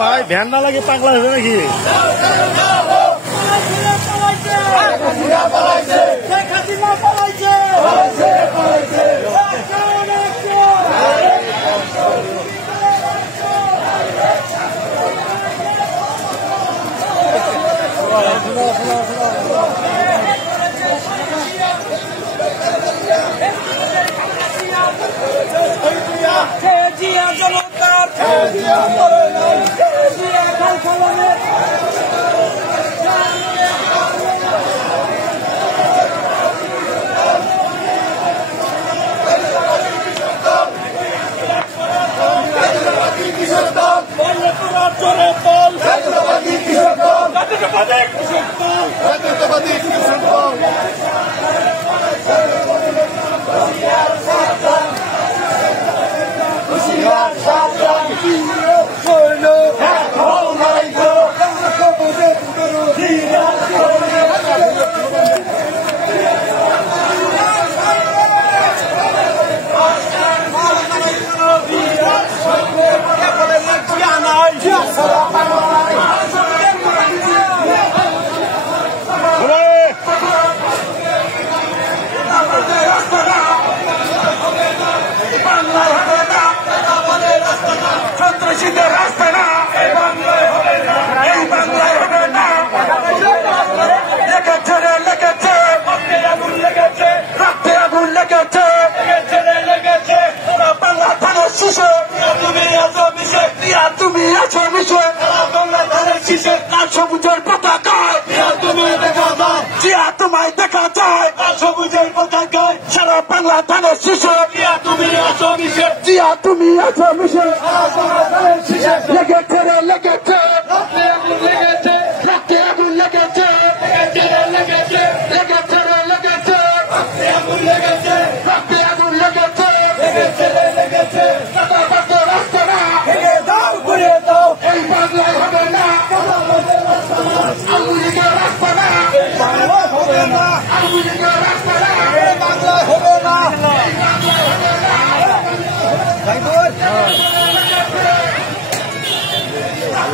ভাই ভ্যান না লাগে পাগলা হবে নাকি সবুজের পতাকায় তোমায় দেখা যায় সবুজের পতাকায় সারা বাংলা ধানের শিশু তুমি আছো মিশে জিয়া তুমি আছো মিশে লেগেছে রে লেগেছে রক্তে আগুন লেগেছে লেগেছে রে লেগেছে রক্তে আগুন লেগেছে রাস্তা না দাও ঘুরে দাও এই বাংলায় হবে না আমেরিকার রাস্তা না বাংলায় হবে না আমেরিকার রাস্তা না বাংলায় হবে না ভাই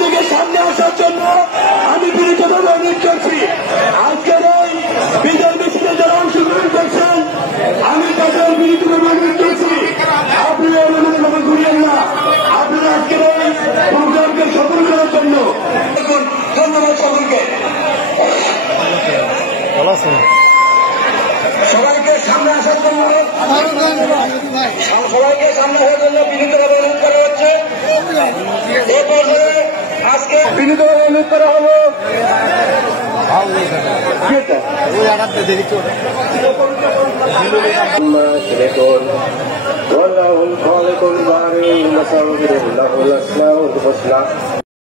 আপনাদেরকে সামনে আসার জন্য আমি বিনীতভাবে অনুরোধ করছি। আজকের এই বিজয় মিছিলে যারা অংশগ্রহণ করছেন আমি তাদের বিনীতভাবে অনুরোধ করছি আপনারা অনুরোধ ঘুরিয়েন না। আপনারা আজকের এই প্রোগ্রামকে সফল করার জন্য ধন্যবাদ সকলকে। সবাইকে সামনে আসার জন্য বিনীতভাবে অনুরোধ করা হচ্ছে। এই পর্যায়ে আজকে বিনীতভাবে অনুরোধ করা হলো والله الخالق البارئ المصور له الاسماء الحسنى